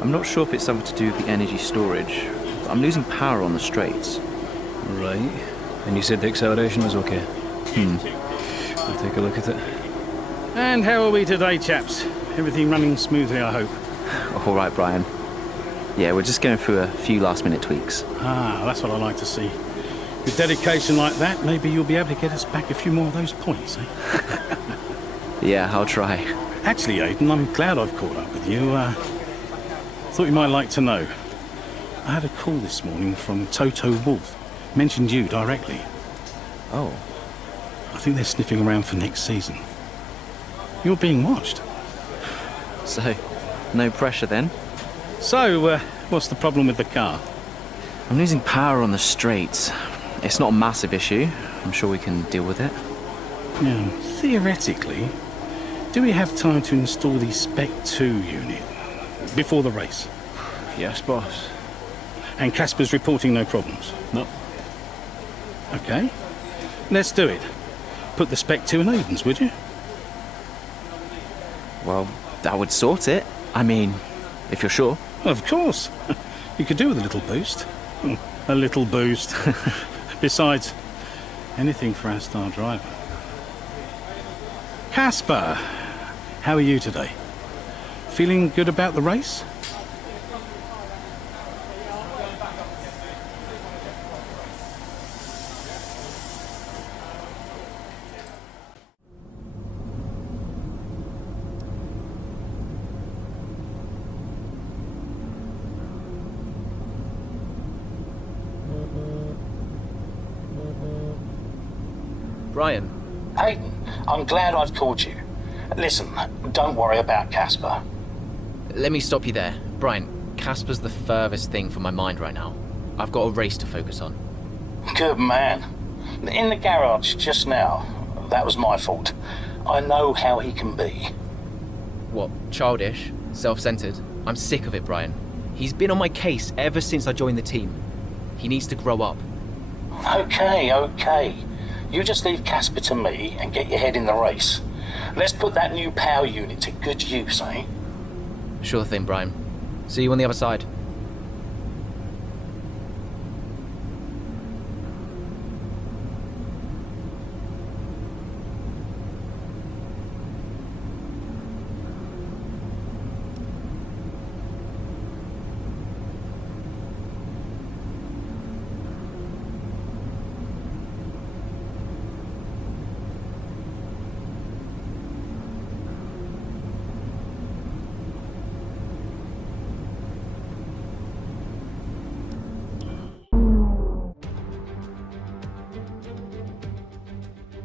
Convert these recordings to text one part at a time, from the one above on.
I'm not sure if it's something to do with the energy storage, but I'm losing power on the straights. Right. And you said the acceleration was okay? I'll take a look at it. And how are we today, chaps? Everything running smoothly, I hope. All right, Brian. Yeah, we're just going through a few last-minute tweaks. Ah, that's what I like to see. With dedication like that, maybe you'll be able to get us back a few more of those points, eh? Yeah, I'll try. Actually, Aidan, I'm glad I've caught up with you. Thought you might like to know. I had a call this morning from Toto Wolff. Mentioned you directly. Oh. I think they're sniffing around for next season. You're being watched. So, no pressure then? So, what's the problem with the car? I'm losing power on the straights. It's not a massive issue. I'm sure we can deal with it. Now, theoretically, do we have time to install the Spec 2 unit before the race? Yes, boss. And Casper's reporting no problems? No. Okay. Let's do it. Put the Spec 2 in Aiden's, would you? Well, that would sort it. I mean, if you're sure. Of course. You could do with a little boost. A little boost. Besides, anything for our star driver. Casper, how are you today? Feeling good about the race? Brian. Aidan, I'm glad I've called you. Listen, don't worry about Casper. Let me stop you there. Brian, Casper's the furthest thing from my mind right now. I've got a race to focus on. Good man. In the garage just now, that was my fault. I know how he can be. What, childish? Self-centered? I'm sick of it, Brian. He's been on my case ever since I joined the team. He needs to grow up. Okay. You just leave Casper to me and get your head in the race. Let's put that new power unit to good use, eh? Sure thing, Brian. See you on the other side.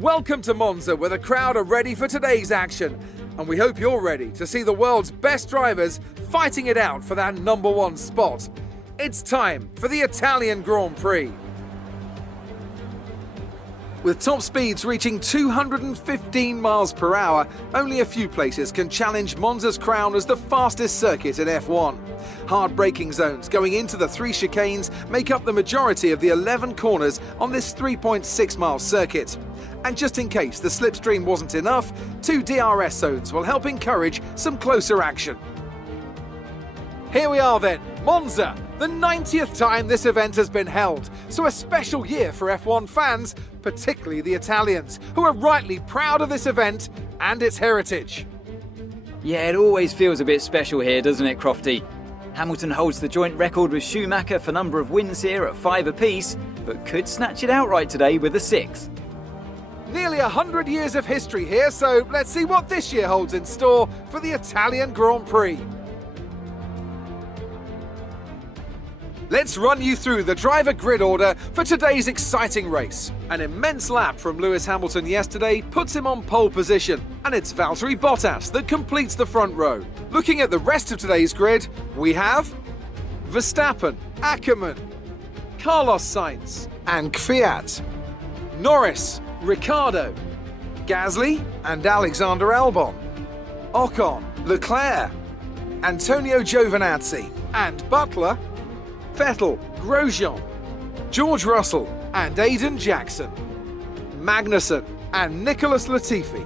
Welcome to Monza, where the crowd are ready for today's action. And we hope you're ready to see the world's best drivers fighting it out for that #1 spot. It's time for the Italian Grand Prix. With top speeds reaching 215 miles per hour, only a few places can challenge Monza's crown as the fastest circuit in F1. Hard braking zones going into the 3 chicanes make up the majority of the 11 corners on this 3.6-mile circuit. And just in case the slipstream wasn't enough, 2 DRS zones will help encourage some closer action. Here we are then, Monza, the 90th time this event has been held, so a special year for F1 fans, particularly the Italians, who are rightly proud of this event and its heritage. Yeah, it always feels a bit special here, doesn't it, Crofty? Hamilton holds the joint record with Schumacher for number of wins here at 5 apiece, but could snatch it outright today with a 6. Nearly 100 years of history here, so let's see what this year holds in store for the Italian Grand Prix. Let's run you through the driver grid order for today's exciting race. An immense lap from Lewis Hamilton yesterday puts him on pole position, and it's Valtteri Bottas that completes the front row. Looking at the rest of today's grid, we have Verstappen, Ackermann, Carlos Sainz and Kvyat, Norris, Ricciardo, Gasly and Alexander Albon, Ocon, Leclerc, Antonio Giovinazzi and Butler, Vettel, Grosjean, George Russell and Aiden Jackson, Magnussen and Nicholas Latifi.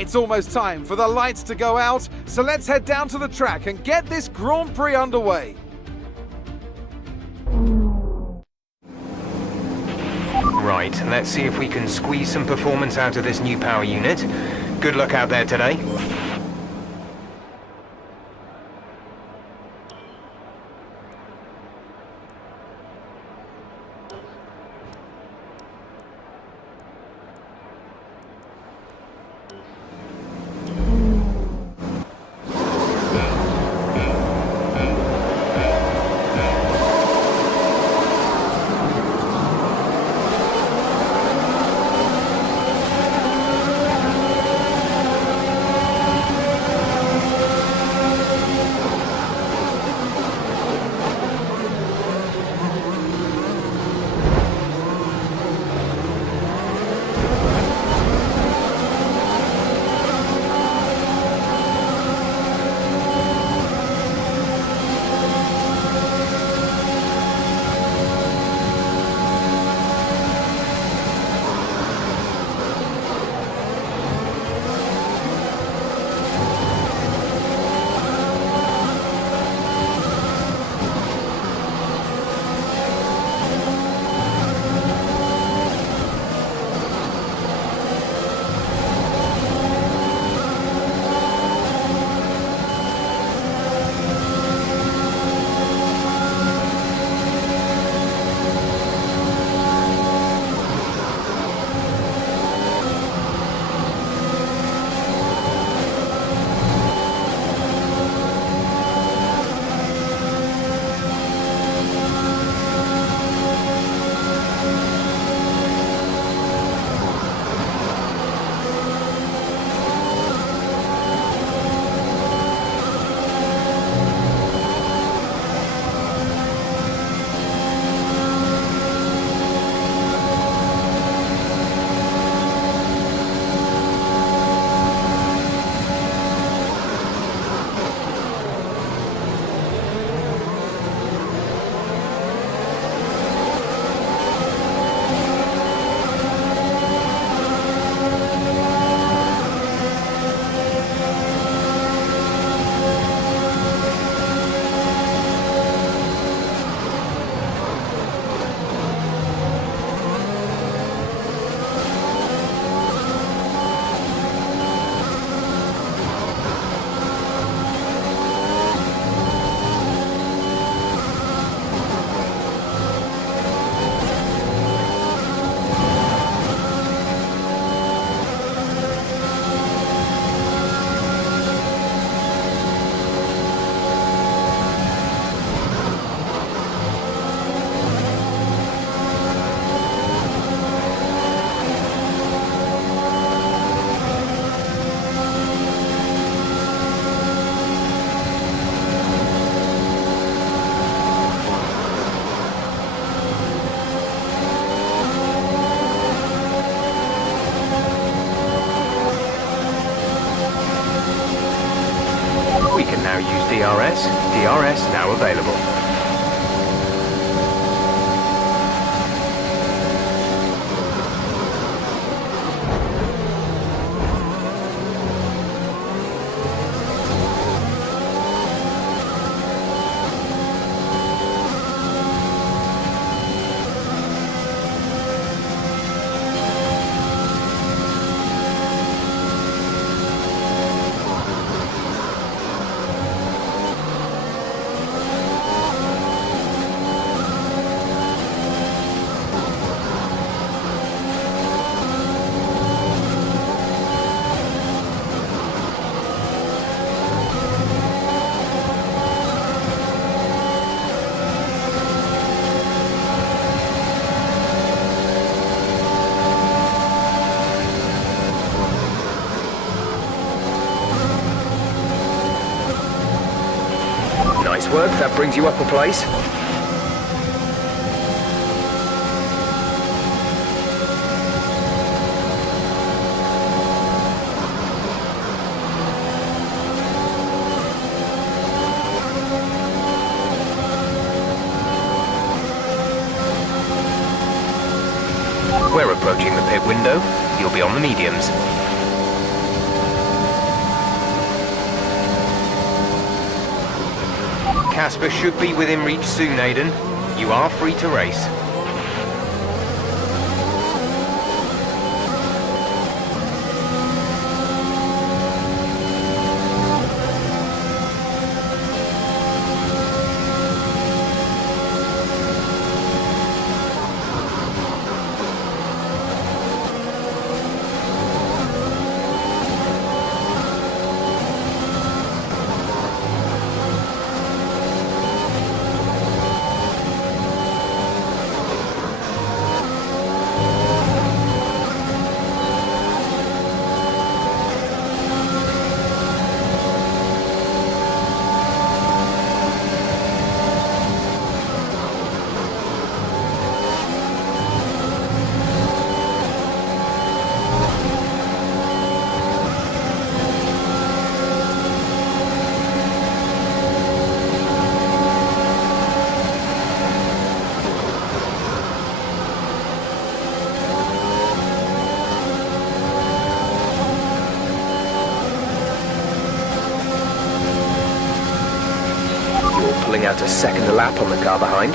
It's almost time for the lights to go out, so let's head down to the track and get this Grand Prix underway. Right, let's see if we can squeeze some performance out of this new power unit. Good luck out there today. DRS. DRS now available. Nice work, that brings you up a place. We're approaching the pit window. You'll be on the mediums. Casper should be within reach soon, Aiden. You are free to race. Pulling out a second lap on the car behind.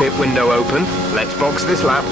Pit window open. Let's box this lap.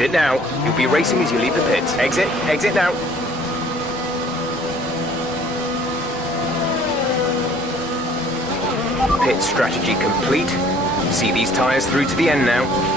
Exit now. You'll be racing as you leave the pit. Exit now. Pit strategy complete. See these tyres through to the end now.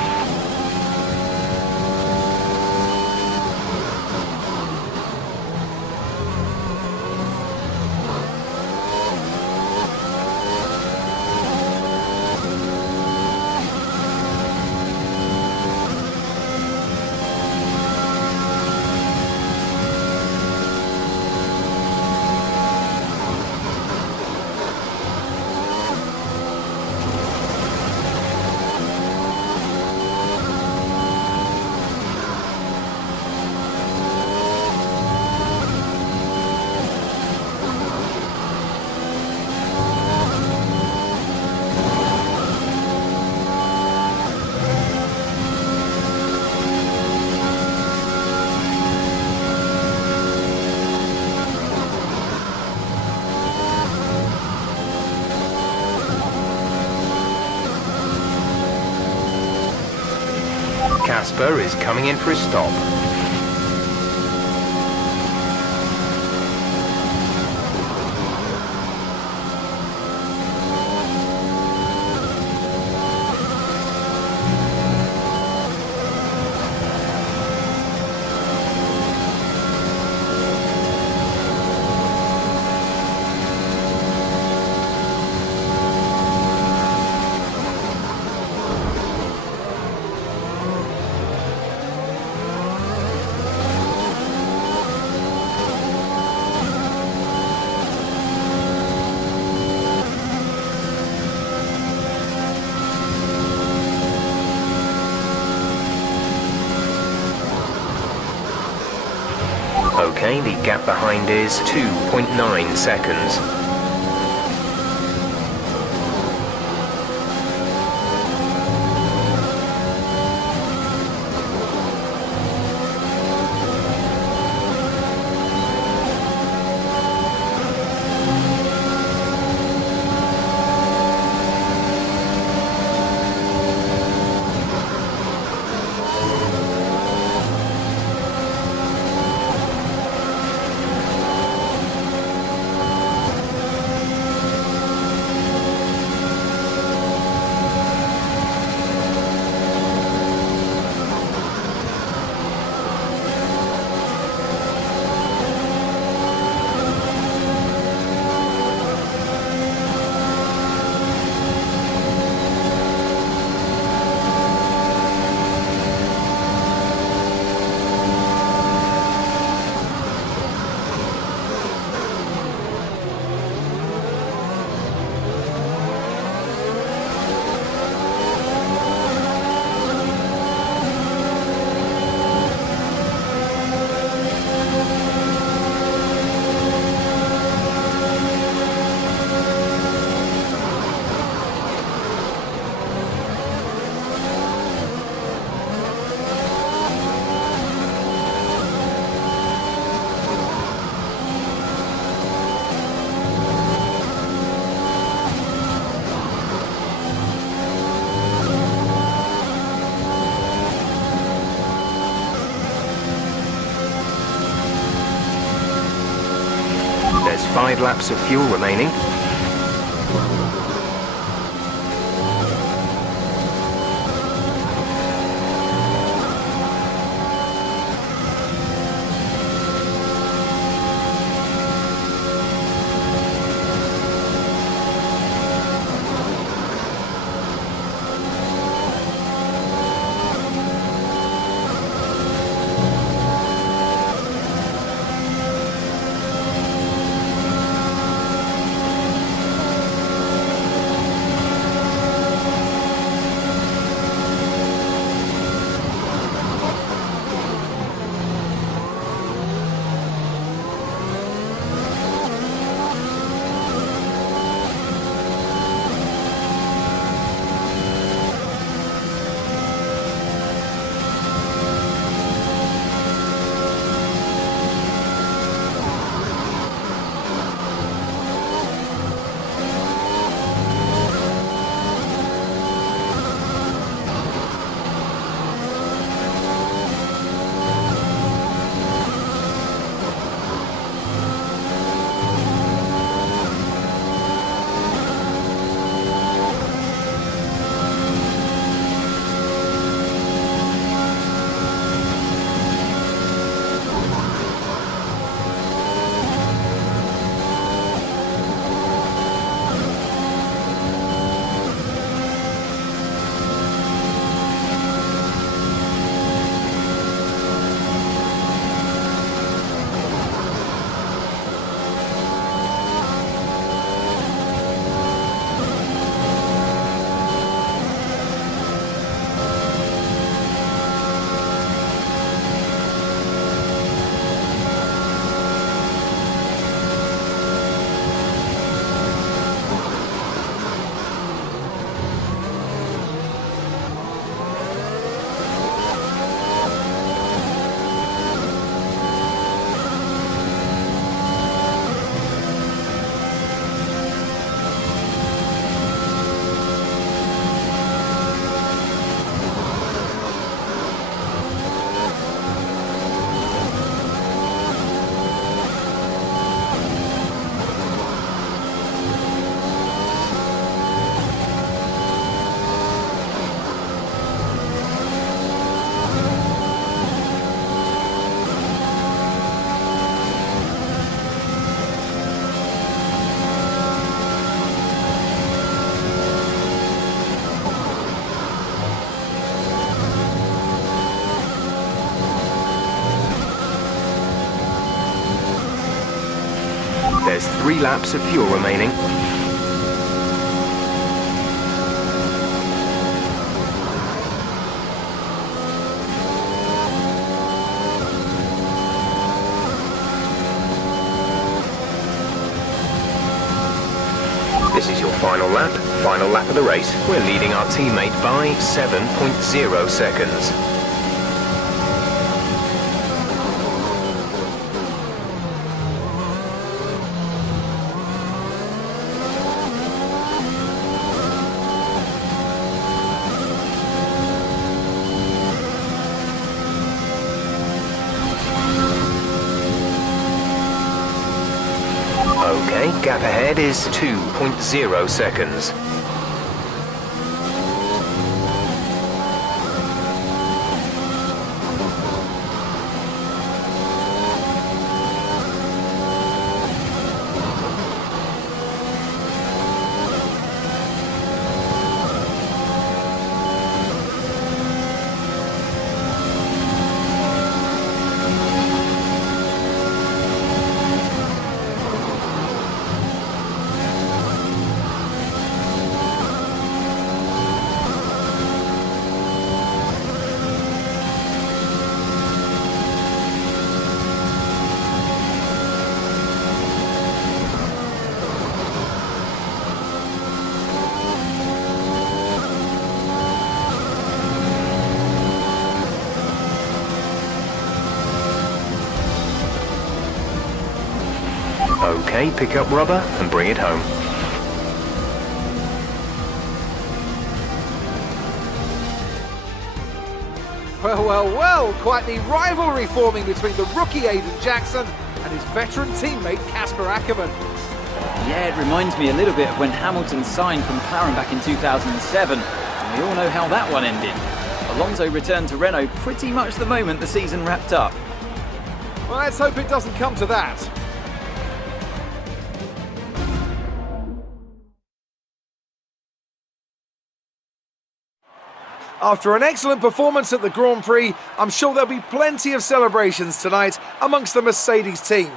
Casper is coming in for a stop. Okay, the gap behind is 2.9 seconds. There's 5 laps of fuel remaining. There's 3 laps of fuel remaining. This is your final lap of the race. We're leading our teammate by 7.0 seconds. Okay, gap ahead is 2.0 seconds. Okay, pick up rubber and bring it home. Well, well, well, quite the rivalry forming between the rookie Aidan Jackson and his veteran teammate Casper Ackermann. Yeah, it reminds me a little bit of when Hamilton signed from McLaren back in 2007. And we all know how that one ended. Alonso returned to Renault pretty much the moment the season wrapped up. Well, let's hope it doesn't come to that. After an excellent performance at the Grand Prix, I'm sure there'll be plenty of celebrations tonight amongst the Mercedes team,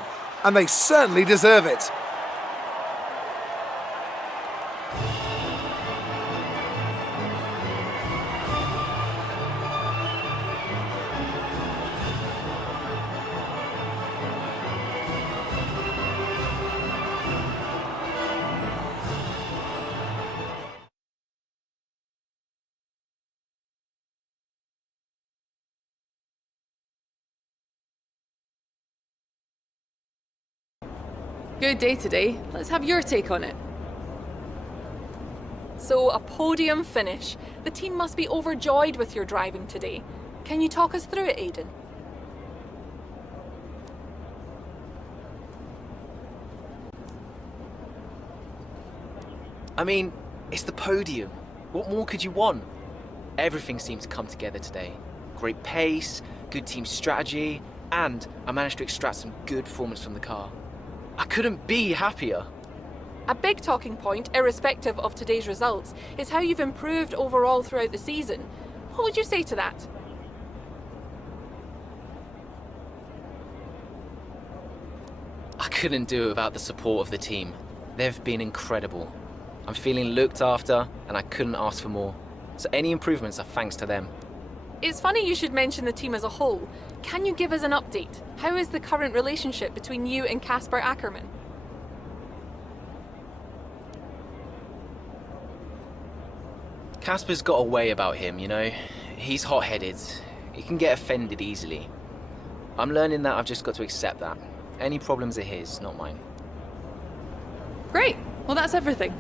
and they certainly deserve it. Good day today. Let's have your take on it. So, a podium finish. The team must be overjoyed with your driving today. Can you talk us through it, Aidan? I mean, it's the podium. What more could you want? Everything seemed to come together today. Great pace, good team strategy, and I managed to extract some good performance from the car. I couldn't be happier. A big talking point, irrespective of today's results, is how you've improved overall throughout the season. What would you say to that? I couldn't do it without the support of the team. They've been incredible. I'm feeling looked after, and I couldn't ask for more. So any improvements are thanks to them. It's funny you should mention the team as a whole. Can you give us an update? How is the current relationship between you and Casper Ackermann? Casper's got a way about him, you know. He's hot-headed. He can get offended easily. I'm learning that I've just got to accept that. Any problems are his, not mine. Great. Well, that's everything.